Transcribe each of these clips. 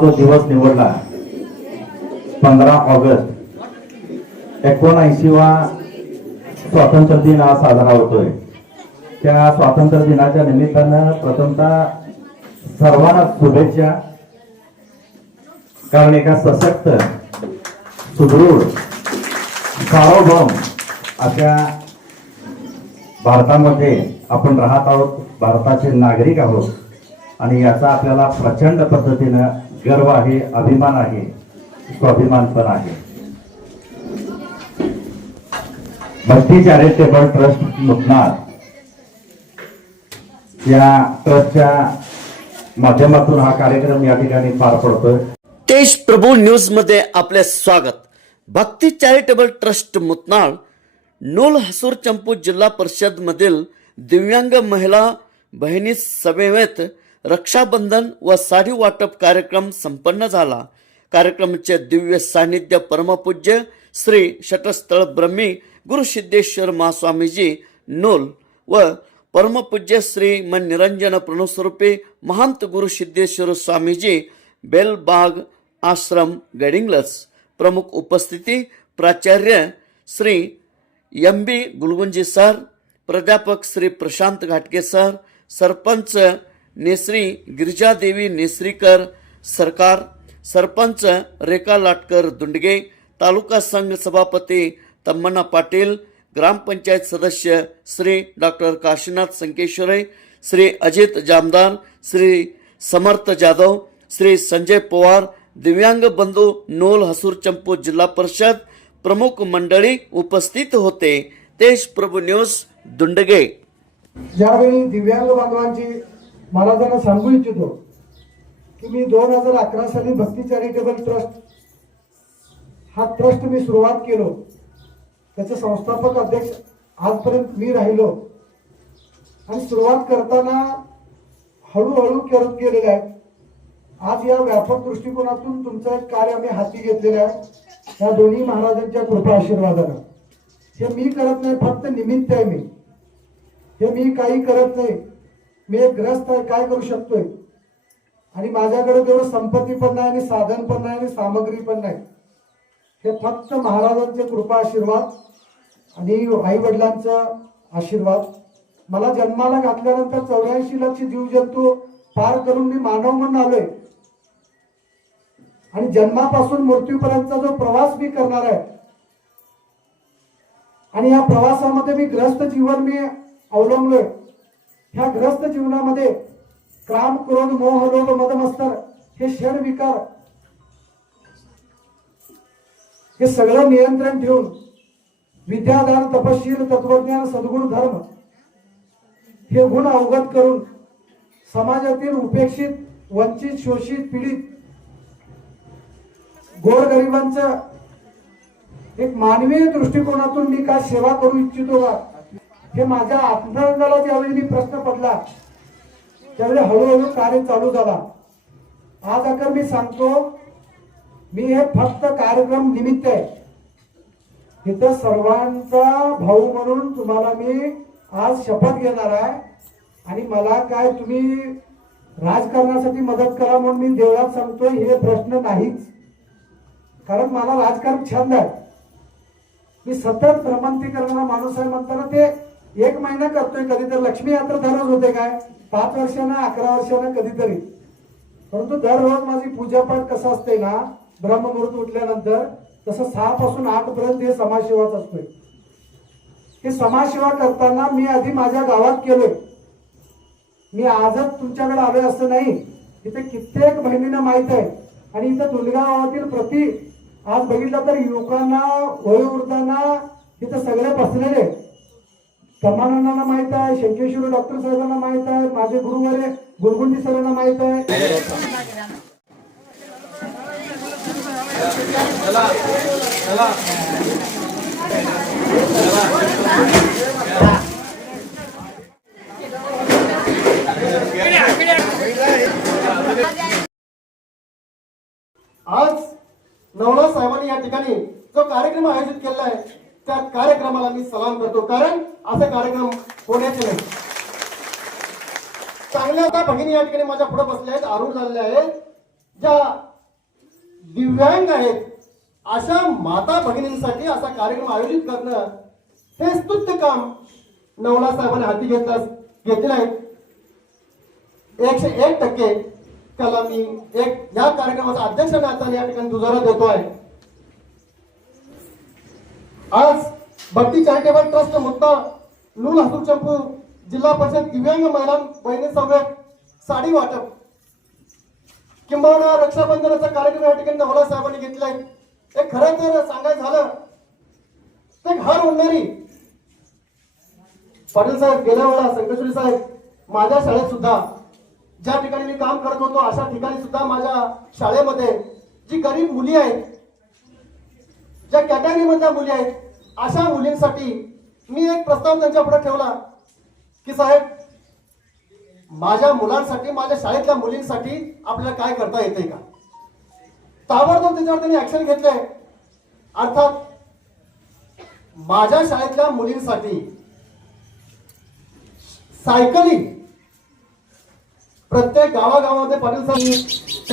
जो दिवस निवडला. पंधरा ऑगस्ट. एकोणऐंशीवा स्वातंत्र्य दिन आज साजरा होतोय. त्या स्वातंत्र्य दिनाच्या निमित्तानं प्रथमतः सर्वांना शुभेच्छा. कारण एका सशक्त सुदृढ सार्वभौम अशा भारतामध्ये आपण राहत आहोत भारताचे नागरिक आहोत. आणि याचा आपल्याला प्रचंड पद्धतीनं गर्व आहे अभिमान आहे स्वाभिमान पण आहे. भक्ती चॅरिटेबल ट्रस्ट मुकनार या ट्रस्टच्या माध्यमातून हा कार्यक्रम या ठिकाणी पार पडतोय. तेज प्रभू न्यूजमध्ये आपले स्वागत. भक्ती चॅरिटेबल ट्रस्ट मुतनाळ नूल हसूर चंपू जिल्हा परिषद मधील दिव्यांग महिला बहिणी समवेत रक्षाबंधन व साडी वाटप कार्यक्रम संपन्न झाला. कार्यक्रमाचे दिव्य सान्निध्य परमपूज्य श्री शटस्थळ ब्रह्मी गुरुसिद्धेश्वर महास्वामीजी नूल व परमपूज्य श्री मन निरंजन प्रणवस्वरूपी महंत गुरु सिद्धेश्वर स्वामीजी बेलबाग आश्रम गडिंगलस प्रमुख उपस्थिती प्राचार्य Shri M. B. Gulgunji sir प्राध्यापक श्री प्रशांत घाटके सर सरपंच नेसरी गिरिजादेवी नेसरीकर सरकार सरपंच रेखा लाटकर दुंडगे तालुका संघ सभापती तम्मना पाटील ग्रामपंचायत सदस्य श्री डॉक्टर काशीनाथ संकेश्वरे श्री अजित जामदार श्री समर्थ जाधव श्री संजय पवार दिव्यांग बंधू नोल हसूर चंपू जिल्हा परिषद प्रमुख मंडळी उपस्थित होते. तेज प्रभू न्यूज दुंडगे. ज्यावेळी दिव्यांग बांधवांची मला त्यांना सांगू इच्छितो. की मी दोन हजार अकरा साली भक्ती चॅरिटेबल ट्रस्ट हा ट्रस्ट मी सुरुवात केलो. त्याचे संस्थापक अध्यक्ष आजपर्यंत मी राहिलो. आणि सुरुवात करताना हळूहळू करत गेलेले आहे. आज या व्यापक दृष्टिकोनातून तुमचं एक कार्य आम्ही हाती घेतलेलं आहे. या दोन्ही महाराजांच्या कृपा आशीर्वादानं. हे मी करत नाही फक्त निमित्त आहे मी. हे मी काही करत नाही. मी एक ग्रस्त आहे काय करू शकतोय? आणि माझ्याकडे तेवढं संपत्ती पण नाही आणि साधन पण नाही आणि सामग्री पण नाही. हे फक्त महाराजांचे कृपा आशीर्वाद आणि आई वडिलांचा आशीर्वाद. मला जन्माला घातल्यानंतर चौऱ्याऐंशी लक्ष जीवजंतू पार करून मी मानव म्हणून आलोय. आणि जन्मापासून मृत्यूपर्यंतचा जो प्रवास मी करणार आहे आणि या प्रवासामध्ये मी ग्रस्त जीवन मी अवलंबलोय. ह्या ग्रस्त जीवनामध्ये काम क्रोध मोह लोभ मदमस्तर हे क्षण विकार. हे सगळं नियंत्रण ठेवून विद्यादान तपशील तत्वज्ञान सद्गुण धर्म हे गुण अवगत करून समाजातील उपेक्षित वंचित शोषित पीडित गोरगरिबांचा एक मानवीय दृष्टिकोनातून मी काय सेवा करू इच्छितो का? हे माझ्या आत्मरंगाला ज्यावेळी मी प्रश्न पडला त्यावेळी हळूहळू कार्य चालू झाला. आज अगर मी सांगतो मी हे फक्त कार्यक्रम निमित्त आहे. इथं सर्वांचा भाऊ म्हणून तुम्हाला मी आज शपथ घेणार आहे. आणि मला काय तुम्ही राजकारणासाठी मदत करा म्हणून मी देवळात सांगतोय हे प्रश्न नाहीच. कारण मला राजकारण छंद आहे. मी सतत भ्रमंती करणारा माणूस आहे म्हणताना ते एक महिना करतोय कधी तर लक्ष्मी यात्रा दररोज होते काय? पाच वर्षानं अकरा वर्षानं कधीतरी. परंतु दररोज माझी पूजापाठ कसं असते ना ब्रह्ममुहूर्त उठल्यानंतर तसं सहा पासून आठ पर्यंत हे समाजसेवाच असतोय. हे समाजसेवा करताना मी आधी माझ्या गावात केलोय. मी आजच तुमच्याकडे आलोय असं नाही. इथे कित्येक बहिणींना माहीत आहे. आणि इथं दुलगा गावातील प्रति आज बघितलं तर युवकांना वयोवृद्धांना इथं सगळे बसलेले कमानांना माहीत आहे शंकेश्वर डॉक्टर साहेबांना माहीत आहे माझे गुरुवारे गुरगुंडी सरांना माहीत आहे आज नवनाथ साहेबांनी या ठिकाणी जो कार्यक्रम आयोजित केलेला आहे त्या कार्यक्रमाला मी सलाम करतो. कारण असे कार्यक्रम होण्याचे नाही. चांगल्या आता भगिनी या ठिकाणी माझ्या पुढे बसल्या आहेत आरूढ झालेल्या आहेत. ज्या दिव्यांग आहेत अशा माता भगिनींसाठी असा कार्यक्रम आयोजित करणं हे स्तुत्य काम नवला साहेबांनी हाती घेतलं घेतलेलं आहे. एकशे एक टक्के त्याला मी एक या कार्यक्रमाचा अध्यक्ष नात्याने या ठिकाणी दुजारा देतो आहे आज भक्ती चॅरिटेबल ट्रस्ट मुद्दा लूल हसूर चंपू जिल्हा परिषद दिव्यांग महिला बहिणी समेत साडी वाटप. किंबहुना रक्षाबंधनाचा कार्यक्रम या ठिकाणी नवला साहेबांनी घेतलाय. हे खरं तर सांगायचं झालं ते घर उडणारी. पाटील साहेब गेल्या वेळा संकेश्वरी साहेब माझ्या शाळेत सुद्धा ज्या ठिकाणी मी काम करत होतो अशा ठिकाणी सुद्धा माझ्या शाळेमध्ये जी गरीब मुली आहेत ज्या कॅटेगरीमधल्या मुली आहेत अशा मुलींसाठी मी एक प्रस्ताव त्यांच्या पुढे ठेवला की साहेब माझ्या मुलांसाठी माझ्या शाळेतल्या मुलींसाठी आपल्याला काय करता येते का? ताबडतोब त्याच्यावर त्यांनी ऍक्शन घेतले. अर्थात माझ्या शाळेतल्या मुलींसाठी सायकलिंग प्रत्येक गावागावामध्ये पाटील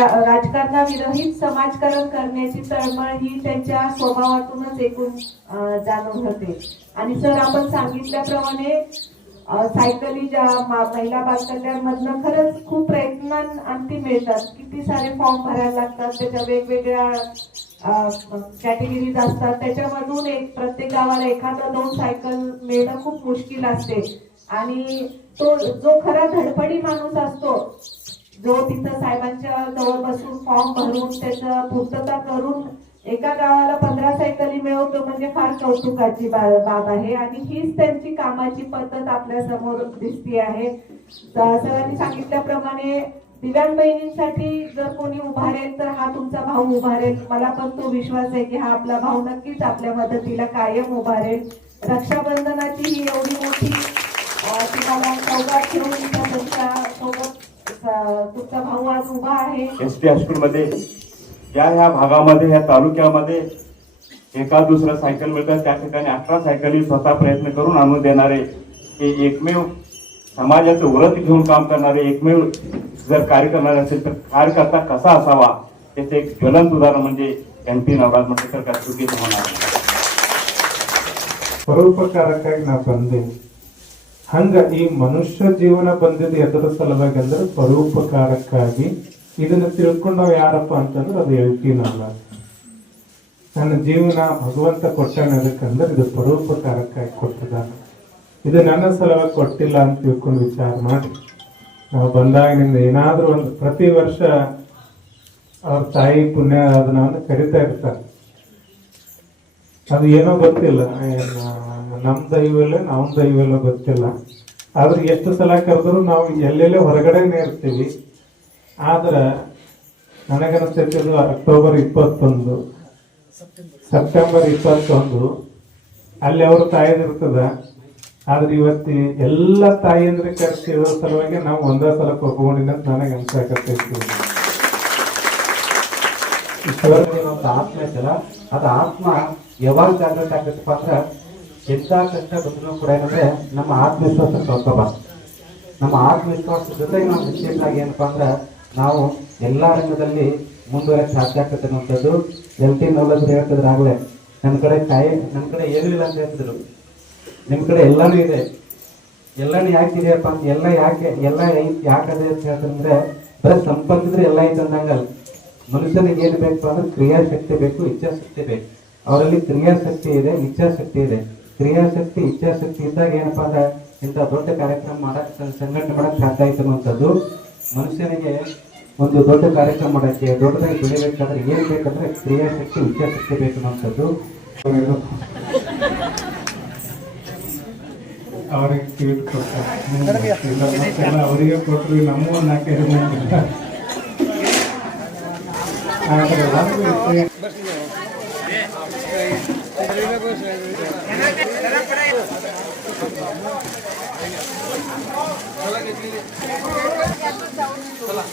राजकारणाविरहित समाजकारण करण्याची तळमळ ही त्यांच्या स्वभावातूनच एकूण अं, जाणून होते. आणि सर आपण सांगितल्याप्रमाणे सायकली ज्या महिला बालकल्याणमधनं खरंच खूप प्रयत्न आणखी मिळतात. किती सारे फॉर्म भरायला लागतात त्याच्या वेगवेगळ्या कॅटेगरीज असतात. त्याच्यामधून एक प्रत्येक गावाला एखादं दोन सायकल मिळणं खूप मुश्किल असते. आणि तो जो खरा धडपडी माणूस असतो जो तिथं साहेबांच्या जवळ बसून फॉर्म भरून त्याचं पूर्तता करून एका गावाला पंधरा सायकली मिळवतो म्हणजे फार कौतुकाची बा- बाब आहे. आणि हीच त्यांची कामाची पद्धत आपल्यासमोर दिसती आहे. सरांनी सांगितल्याप्रमाणे दिव्यांग बहिणींसाठी जर कोणी उभारेल तर हा तुमचा भाऊ उभारेल मला पण तो विश्वास आहे की हा आपला भाऊ नक्कीच आपल्या मदतीला कायम उभारेल रक्षाबंधनाची ही एवढी मोठी एस टी हायस्कूलमध्ये. या ह्या भागामध्ये ह्या तालुक्यामध्ये एका दुसरा सायकल मिळतात त्या ठिकाणी अठरा सायकली स्वतः प्रयत्न करून आणून देणारे हे एकमेव समाजाचं व्रत घेऊन काम करणारे एकमेव जर कार्य करणारे असेल तर कार्यकर्ता कसा असावा? त्याचं एक ज्वलंत उदाहरण म्हणजे एम पी नवराज म्हटलं तर काय चुकीचं होणार परोपकारक आहे ना संदेश ಹಂಗ ಈ ಮನುಷ್ಯ ಜೀವನ ಬಂದಿದ್ದು ಎದರ ಸಲುವಾಗಿ ಅಂದ್ರೆ ಪರೋಪಕಾರಕ್ಕಾಗಿ. ಇದನ್ನ ನಾವು ಯಾರಪ್ಪ ಅಂತಂದ್ರೆ ಅದು ಹೇಳ್ತೀನಲ್ಲ ನನ್ನ ಜೀವನ ಭಗವಂತ ಕೊಟ್ಟಾನ ಅದಕ್ಕಂದ್ರೆ ಇದು ಪರೋಪಕಾರಕ್ಕಾಗಿ ಕೊಟ್ಟದ. ಇದು ನನ್ನ ಸಲುವಾಗಿ ಕೊಟ್ಟಿಲ್ಲ ಅಂತ ತಿಳ್ಕೊಂಡು ವಿಚಾರ ಮಾಡಿ. ನಾವು ಬಂದಾಗಿನಿಂದ ಏನಾದರೂ ಒಂದು ಪ್ರತಿ ವರ್ಷ ಅವ್ರ ತಾಯಿ ಪುಣ್ಯ ಅದನ್ನ ಕರಿತಾ ಇರ್ತಾರೆ ಅದು ಏನೋ ಗೊತ್ತಿಲ್ಲ. ಏನ್ ನಮ್ ದೈವಲ್ಲ ನಮ್ ದೈವಲ್ಲ ಗೊತ್ತಿಲ್ಲ ಆದ್ರೆ ಎಷ್ಟು ಸಲ ಕರೆದ್ರು ನಾವು ಎಲ್ಲೆಲ್ಲೇ ಹೊರಗಡೆನೆ ಇರ್ತೀವಿ. ಆದ್ರೆ ನನಗೆ ಇದು ಅಕ್ಟೋಬರ್ ಇಪ್ಪತ್ತೊಂದು. ಸೆಪ್ಟೆಂಬರ್ ಇಪ್ಪತ್ತೊಂದು. ಅಲ್ಲಿ ಅವ್ರ ತಾಯಿದಿರ್ತದ ಆದ್ರೆ ಇವತ್ತಿ ಎಲ್ಲ ತಾಯಿಯಂದ್ರೆ ಕರ್ಸಿರೋ ಸಲುವಾಗಿ ನಾವು ಒಂದೇ ಸಲ ಒಪ್ಕೊಂಡಿನ ಅಂತ ನನಗೆ ಅನ್ಸಾಕತ್ತೈತಿ. ಒಂದು ಆತ್ಮ ಐತಲ್ಲ, ಅದು ಆತ್ಮ ಯಾವಾಗ ಜಾಗೃತ ಆಗತ್ತಪ್ಪ ಅಂದ್ರೆ ಎಂಥ ಕಷ್ಟ ಬಂದರೂ ಕೂಡ ಏನಂದ್ರೆ ನಮ್ಮ ಆತ್ಮವಿಶ್ವಾಸ ಸ್ವಲ್ಪ ನಮ್ಮ ಆತ್ಮವಿಶ್ವಾಸದ ಜೊತೆಗೆ ನಾವು ವಿಶೇಷವಾಗಿ ಏನಪ್ಪಾ ಅಂದ್ರೆ ನಾವು ಎಲ್ಲ ರಂಗದಲ್ಲಿ ಮುಂದುವರಕ್ಕೆ ಸಾಧ್ಯ ಆಗ್ತದೆ ಅನ್ನೋಂಥದ್ದು ಎಲ್ ಟಿ ನವಲದ್ರು ಹೇಳ್ತಿದ್ರು ಆಗ್ಲೇ. ನನ್ನ ಕಡೆ ಕಾಯಿ ನನ್ನ ಕಡೆ ಏನೂ ಇಲ್ಲ ಅಂತ ಹೇಳ್ತಿದ್ರು. ನಿಮ್ಮ ಕಡೆ ಎಲ್ಲನೂ ಇದೆ. ಎಲ್ಲನೂ ಯಾಕೆ ಇದೆಯಪ್ಪ ಅಂತ ಎಲ್ಲ ಯಾಕೆ, ಎಲ್ಲ ಯಾಕದೆ ಅಂತ ಹೇಳ್ತಂದ್ರೆ ಬರೀ ಸಂಪತ್ತಿದ್ರೆ ಎಲ್ಲ ಐತೆ ಅಂದಂಗಲ್ಲ. ಮನುಷ್ಯನಿಗೆ ಏನು ಬೇಕು ಅಂದ್ರೆ ಕ್ರಿಯಾಶಕ್ತಿ ಬೇಕು, ಇಚ್ಛಾಶಕ್ತಿ ಬೇಕು. ಅವರಲ್ಲಿ ಕ್ರಿಯಾಶಕ್ತಿ ಇದೆ, ಇಚ್ಛಾಶಕ್ತಿ ಇದೆ. ಕ್ರಿಯಾಶಕ್ತಿ, ಇಚ್ಛಾಶಕ್ತಿ ಇದ್ದಾಗ ಏನಪ್ಪ ಅಂದ್ರೆ ಇಂಥ ದೊಡ್ಡ ಕಾರ್ಯಕ್ರಮ ಮಾಡಕ್ ಸಂಘಟನೆ ಮಾಡಕ್ ಸಾಧ್ಯ ಆಯ್ತು ಅನ್ನುವಂಥದ್ದು. ಮನುಷ್ಯನಿಗೆ ಒಂದು ದೊಡ್ಡ ಕಾರ್ಯಕ್ರಮ ಮಾಡಕ್ಕೆ, ದೊಡ್ಡದಾಗಿ ಬೆಳಿಬೇಕಾದ್ರೆ ಏನ್ ಬೇಕಂದ್ರೆ ಕ್ರಿಯಾಶಕ್ತಿ, ಇಚ್ಛಾಶಕ್ತಿ ಬೇಕು ಅನ್ನುವಂಥದ್ದು. ಅವ್ರಿಗೆ ಟ್ವೀಟ್ ಅವರಿಗೆ ಕೊಟ್ಟರು ನಮ್ಮ ನಾಲ್ಕೈದು ಮಂದಿ चला.